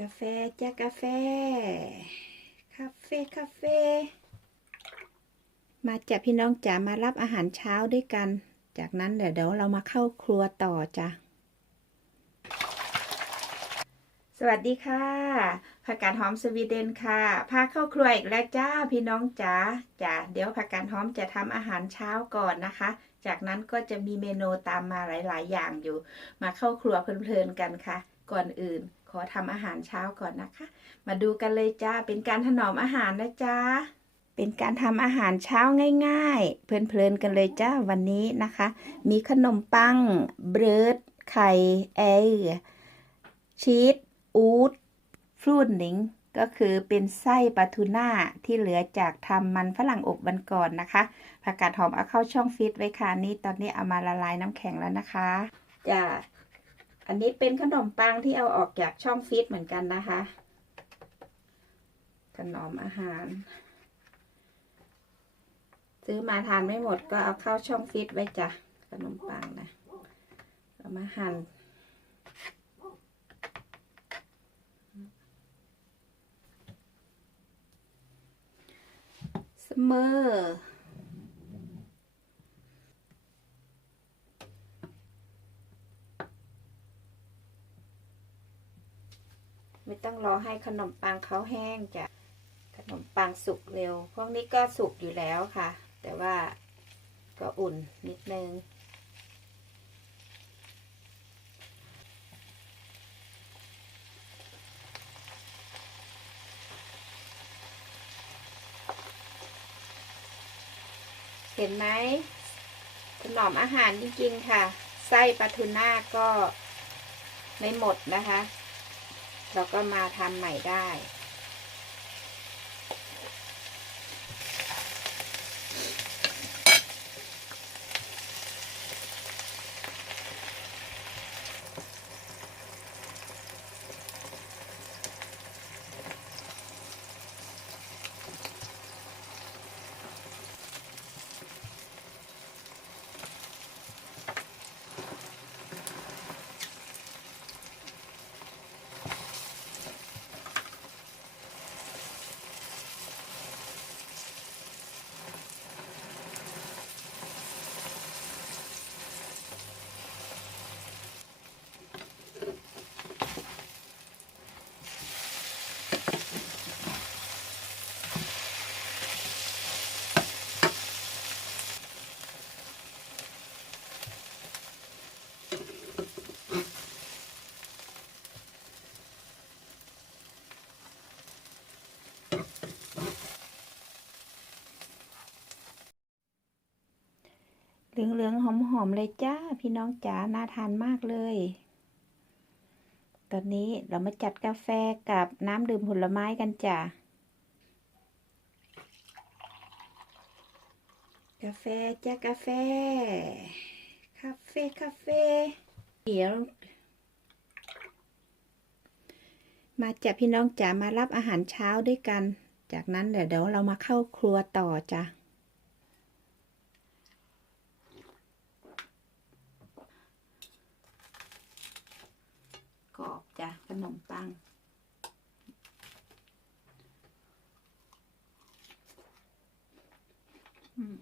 กาแฟจ้ากาแฟ คาเฟ่คาเฟ่มาจ้ะพี่น้องจ๋ามารับอาหารเช้าด้วยกัน จากนั้นเดี๋ยวเดี๋ยวเรามาเข้าครัวต่อจ้ะสวัสดีค่ะผักกาดหอมสวีเดนค่ะ พาเข้าครัวอีกแล้วจ้าพี่น้องจ๋าจ้ะเดี๋ยวผักกาดหอมจะทำอาหารเช้าก่อนนะคะ จากนั้นก็จะมีเมนูตามมาหลาย ๆ อย่างอยู่ มาเข้าครัวเพลินๆกันค่ะ ก่อนอื่น อทำอาหารเช้าก่อนนะคะ มาดูกันเลยจ้า เป็นการถนอมอาหารนะจ้าเป็นการทำอาหารเช้าง่าย ๆ เพลินๆกันเลยจ้าวันนี้นะคะ มีขนมปัง เบรด ไข่เอร์ชีสอูดฟรุนนิงก็คือเป็นไส้ปลาทูน่าที่เหลือจากทำมันฝรั่งอบวันก่อนนะคะผักกาดหอมเอาเข้าช่องฟิตไว้ค่ะนี่ตอนนี้เอามาละลายน้ำแข็งแล้วนะคะจ้า อันนี้เป็นขนมปังที่เอาออกจากช่องฟิตเหมือนกันนะคะ ขนมอาหาร ซื้อมาทานไม่หมดก็เอาเข้าช่องฟิตไว้จ้ะ ขนมปังนะเอามาหั่นเสมอ ไม่ต้องรอให้ขนมปังเขาแห้งจ้ะขนมปังสุกเร็ว พวกนี้ก็สุกอยู่แล้วค่ะ แต่ว่าก็อุ่นนิดนึง เห็นไหมถนอมอาหารจริงๆค่ะ ไส้ปลาทูน่าก็ไม่หมดนะคะ เราก็มาทำใหม่ได้ เหลืองๆหอมๆเลยจ้า พี่น้องจ๋าน่าทานมากเลย ตอนนี้เรามาจัดกาแฟกับน้ำดื่มผลไม้กันจ้ะกาแฟจ้ากาแฟคาเฟ่คาเฟ่เดี๋ยวมาจ้ะพี่น้องจ๋ามารับอาหารเช้าด้วยกัน จากนั้นเดี๋ยวเดี๋ยวเรามาเข้าครัวต่อจ้ะ กรอบจ้ะข นมปัง อืม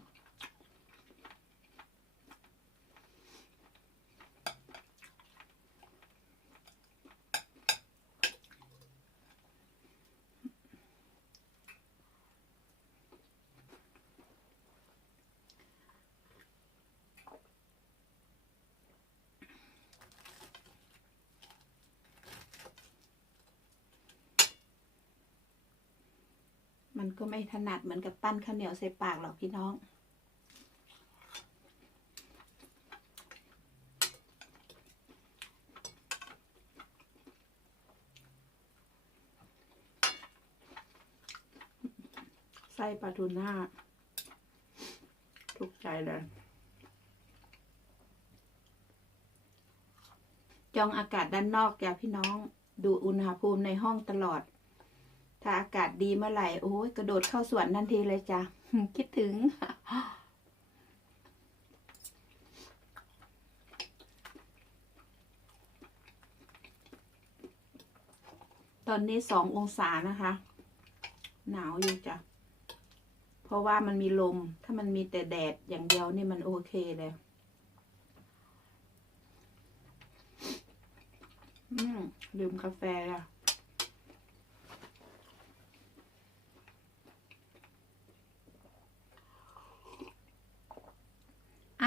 มันก็ไม่ถนัดเหมือนกับปั้นข้าวเหนียวใส่ปากหรอกพี่น้อง ไส้ปลาทูน่าถูกใจเลย จองอากาศด้านนอกจ้ะพี่น้อง ดูอุณหภูมิในห้องตลอด ถ้าอากาศดีเมื่อไหร่โอ้ยกระโดดเข้าสวนทันทีเลยจ้ะ คิดถึงตอนนี้สององศานะคะ หนาวอยู่จ้ะ เพราะว่ามันมีลม ถ้ามันมีแต่แดดอย่างเดียวนี่มันโอเคเลย อืม ดื่มกาแฟอะ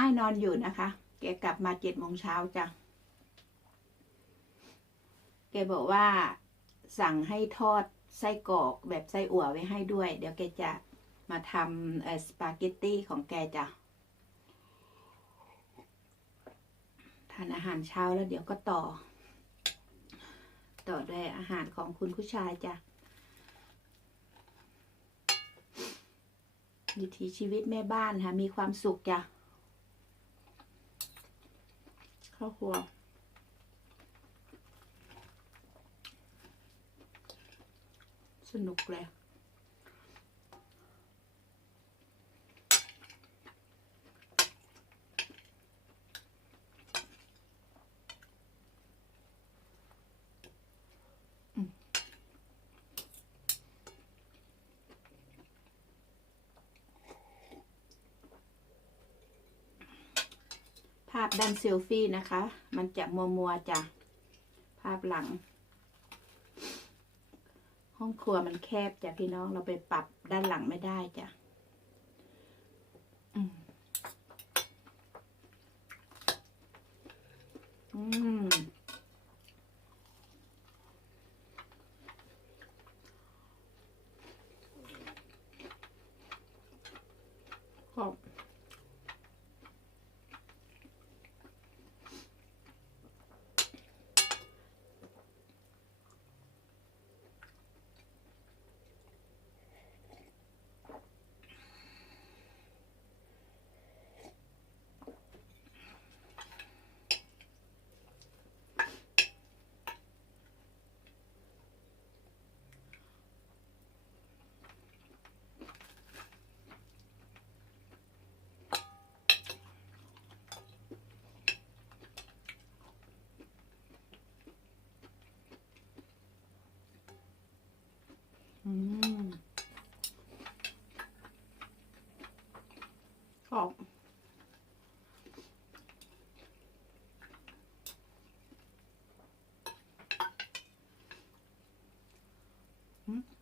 ายนอนอยู่นะคะ แกกลับมาเจ็ดโมงเช้าจ้ะ แกบอกว่าสั่งให้ทอดไส้กรอกแบบไส้อั่วไว้ให้ด้วย เดี๋ยวแกจะมาทำสปาเกตตี้ของแกจ้ะทานอาหารเช้าแล้วเดี๋ยวก็ต่อ ต่อด้วยอาหารของคุณผู้ชายจ้ะวิถีชีวิตแม่บ้านค่ะมีความสุขจ้ะ ครอบครัวสนุกเลย พด้านเซลฟี่นะคะ มันจะมัวมัวๆจ้ะ ภาพหลัง ห้องครัวมันแคบจ้ะพี่น้องเราไปปรับด้านหลังไม่ได้จ้ะอืมอืมขอบ อืมขอบอืม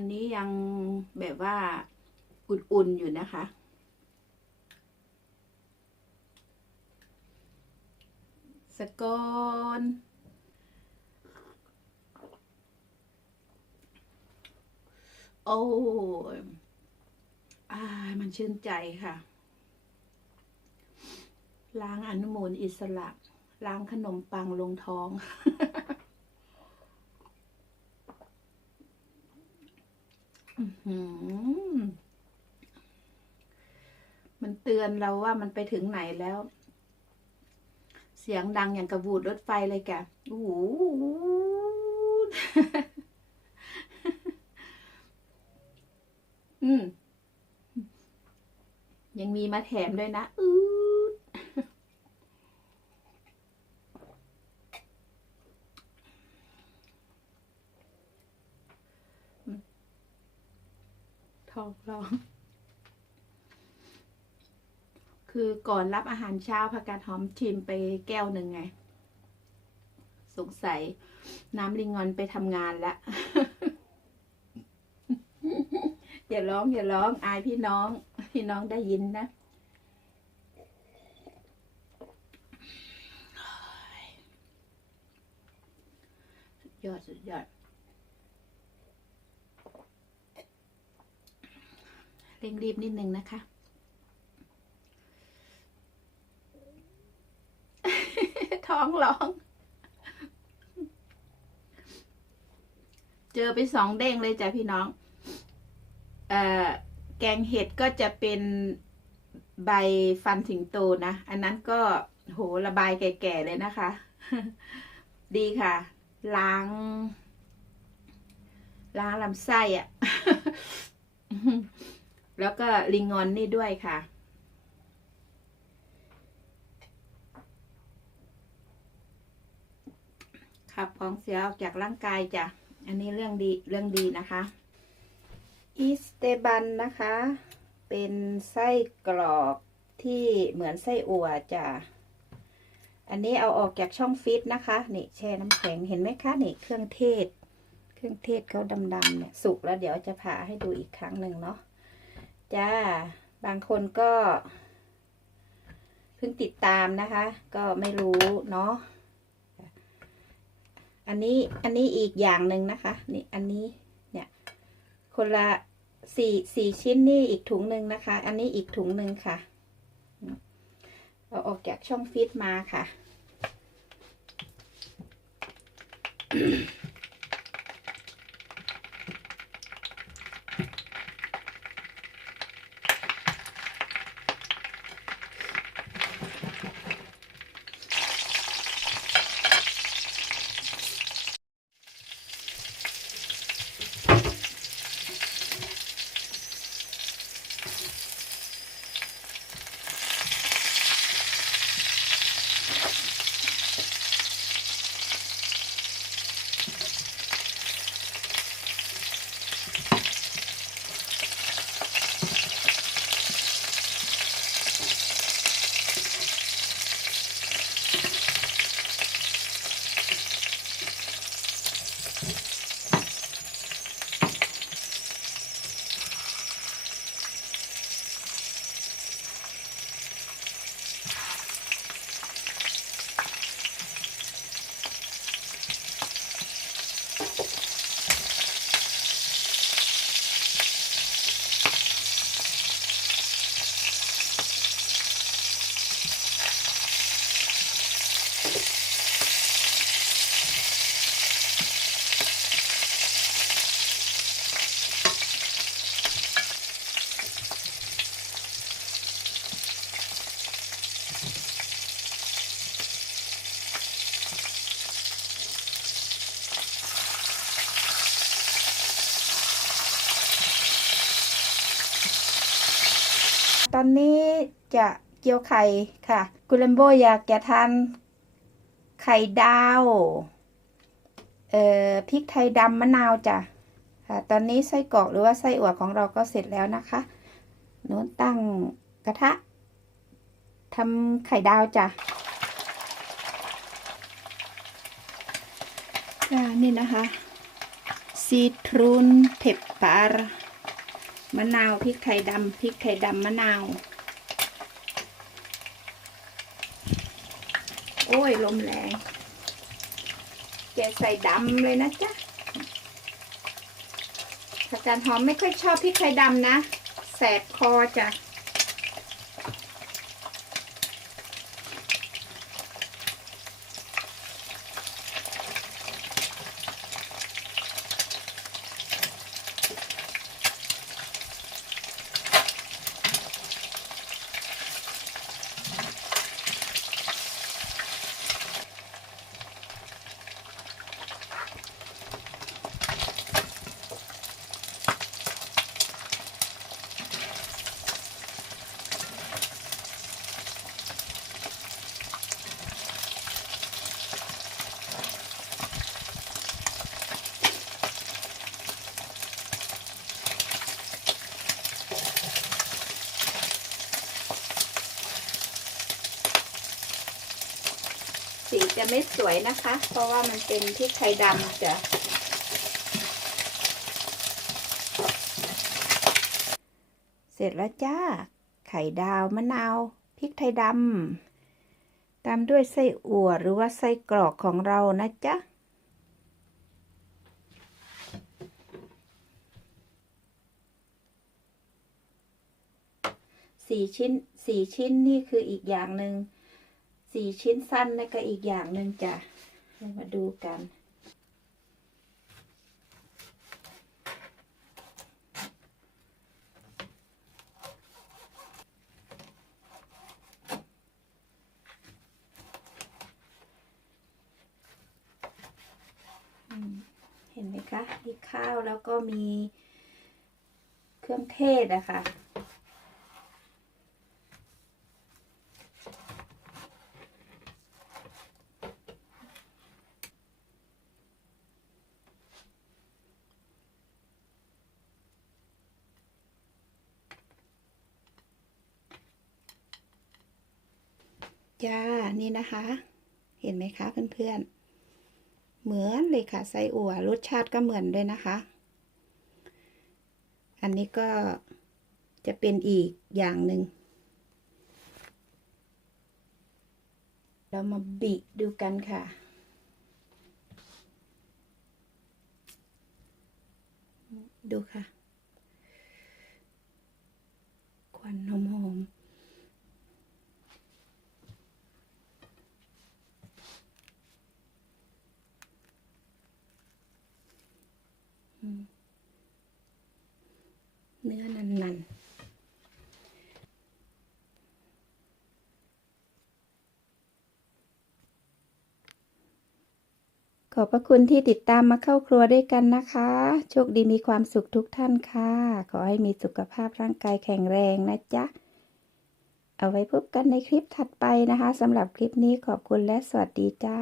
อันนี้ยังแบบว่าอุ่นๆอยู่นะคะ สกอนโอ้อามันชื่นใจค่ะ ล้างอนุโมลอิสระ ล้างขนมปังลงท้อง อื้อหือ มันเตือนเราว่ามันไปถึงไหนแล้ว เสียงดังอย่างกระบูดรถไฟเลยแกโอ้โหอืมยังมีมาแถมด้วยนะ อื องร้องคือก่อนรับอาหารเช้าผักกาดหอมชิมไปแก้วหนึ่งไง สงสัย น้ำลิงงอนไปทำงานแล้วอย่าร้องอย่าร้องอายพี่น้อง พี่น้องได้ยินนะยอดสุดยอด เร่งรีบนิดนึงนะคะ ท้องร้อง เจอไปสองเด้งเลยจ้ะพี่น้อง เอ่อ แกงเห็ดก็จะเป็นใบฟันสิงโตนะ อันนั้นก็โหระบายแก่ๆเลยนะคะ ดีค่ะ ล้าง ล้างลำไส้อะ แล้วก็ลิงงอนนี่ด้วยค่ะ ขับของเสียออกจากร่างกายจ้ะ อันนี้เรื่องดีเรื่องดีนะคะอีสเตบันนะคะ เป็นไส้กรอกที่เหมือนไส้อั่วจ้ะอันนี้เอาออกจากช่องฟิตนะคะ นี่แช่น้ำแข็งเห็นไหมคะนี่เครื่องเทศ เครื่องเทศเขาดำๆเนี่ยสุกแล้วเดี๋ยวจะผ่าให้ดูอีกครั้งหนึ่งเนาะ จ้า บางคนก็เพิ่งติดตามนะคะ ก็ไม่รู้เนาะอันนี้อันนี้อีกอย่างหนึ่งนะคะนี่อันนี้เนี่ย คนละสี่สี่ชิ้นนี่อีกถุงหนึ่งนะคะ อันนี้อีกถุงหนึ่งค่ะเอาออกจากช่องฟิตมาค่ะ จะเจียวไข่ค่ะกุเลมโบอยากจะทานไข่ดาวเอ่อพริกไทยดำมะนาวจ้ะค่ะตอนนี้ไส้กรอกหรือว่าไส้อั่วของเราก็เสร็จแล้วนะคะโน้นตั้งกระทะทำไข่ดาวจ้ะอ่านี่นะคะซีทรูนเผ็ดปาร์มะนาวพริกไทยดำพริกไทยดำมะนาว โอ้ย ลมแรงแกใส่ดำเลยนะจ๊ะอาจารย์หอมไม่ค่อยชอบพริกไทยดำนะ แสบคอจ้ะ สี จะไม่สวยนะคะ เพราะว่ามันเป็นพริกไทยดำจ้ะเสร็จแล้วจ้า ไข่ดาวมะนาวพริกไทยดำตามด้วยไส้อั่วหรือว่าไส้กรอกของเรานะจ๊ะสี่ชิ้นสี่ชิ้นนี่คืออีกอย่างหนึ่ง สี่ชิ้นสั้นนะก็อีกอย่างหนึ่งจ้ะมาดูกัน เห็นไหมคะมีข้าวแล้วก็มีเครื่องเทศนะคะ นะคะ เห็นไหมคะเพื่อนๆ เหมือนเลยค่ะไส้อั่วรสชาติก็เหมือนด้วยนะคะ อันนี้ก็จะเป็นอีกอย่างหนึ่ง เรามาบิดูกันค่ะดูค่ะ ควันหอมๆ เนื้อนันๆขอบพระคุณที่ติดตามมาเข้าครัวด้วยกันนะคะ โชคดีมีความสุขทุกท่านค่ะ ขอให้มีสุขภาพร่างกายแข็งแรงนะจ๊ะ เอาไว้พบกันในคลิปถัดไปนะคะสำหรับคลิปนี้ขอบคุณและสวัสดีจ้า